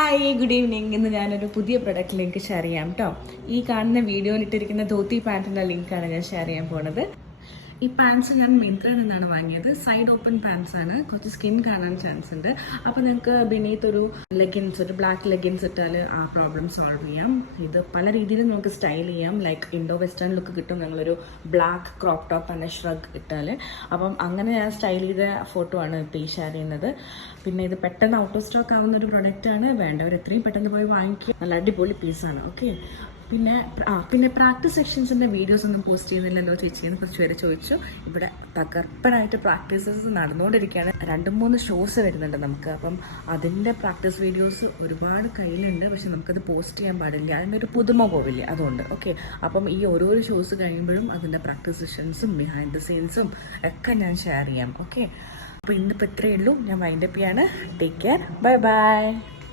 Hi good evening. ഇന്ന് ഞാനൊരു പുതിയ പ്രൊഡക്റ്റ് ലിങ്ക് ഷെയർ ചെയ്യാം കേട്ടോ. ഈ കാണുന്ന വീഡിയോയിൽ ഇട്ടിരിക്കുന്ന ധോത്തി പാൻറ്റിൻ്റെ ലിങ്കാണ് ഞാൻ ഷെയർ ചെയ്യാൻ പോണത്. ഈ പാൻസ് ഞാൻ മിന്ത്രയിൽ നിന്നാണ് വാങ്ങിയത്. സൈഡ് ഓപ്പൺ പാൻസ് ആണ്, കുറച്ച് സ്കിൻ കാണാൻ ചാൻസ് ഉണ്ട്. അപ്പോൾ നിങ്ങൾക്ക് ബിനീത്ത് ഒരു ലെഗിൻസ്, ഒരു ബ്ലാക്ക് ലെഗിൻസ് ഇട്ടാൽ ആ പ്രോബ്ലം സോൾവ് ചെയ്യാം. ഇത് പല രീതിയിലും നമുക്ക് സ്റ്റൈൽ ചെയ്യാം. ലൈക്ക് ഇൻഡോ വെസ്റ്റേൺ ലുക്ക് കിട്ടും നിങ്ങളൊരു ബ്ലാക്ക് ക്രോപ്പ് ടോപ്പ് തന്നെ ഷ്രഗ് ഇട്ടാൽ. അപ്പം അങ്ങനെ ഞാൻ സ്റ്റൈൽ ചെയ്ത ഫോട്ടോ ആണ് ഇപ്പോൾ ഈ ഷെയർ ചെയ്യുന്നത്. പിന്നെ ഇത് പെട്ടെന്ന് ഔട്ട് ഓഫ് സ്റ്റോക്ക് ആവുന്ന ഒരു പ്രൊഡക്റ്റാണ്. വേണ്ടവർ എത്രയും പെട്ടെന്ന് പോയി വാങ്ങിക്കുക. നല്ല അടിപൊളി പീസാണ്. ഓക്കെ. പിന്നെ പ്രാക്ടീസ് സെക്ഷൻസിൻ്റെ വീഡിയോസ് ഒന്നും പോസ്റ്റ് ചെയ്യുന്നില്ലല്ലോ ചേച്ചിയെന്ന് കുറച്ച് പേര് ചോദിച്ചു. ഇവിടെ തകർപ്പനായിട്ട് പ്രാക്ടീസസ് നടന്നുകൊണ്ടിരിക്കുകയാണ്. 2-3 ഷോസ് വരുന്നുണ്ട് നമുക്ക്. അപ്പം അതിൻ്റെ പ്രാക്ടീസ് വീഡിയോസ് ഒരുപാട് കയ്യിലുണ്ട്. പക്ഷെ നമുക്കത് പോസ്റ്റ് ചെയ്യാൻ പാടില്ല, അതിനൊരു പുതുമ പോവില്ല. അതുകൊണ്ട് ഓക്കെ. അപ്പം ഈ ഓരോരോ ഷോസ് കഴിയുമ്പോഴും അതിൻ്റെ പ്രാക്ടീസ് സെഷൻസും ബിഹൈൻഡ് ദ സീൻസും ഒക്കെ ഞാൻ ഷെയർ ചെയ്യാം. ഓക്കെ. അപ്പോൾ ഇന്നിപ്പോൾ ഇത്രയേ ഉള്ളൂ. ഞാൻ വൈൻഡപ്പ് ചെയ്യാണ്. Take care. Bye bye.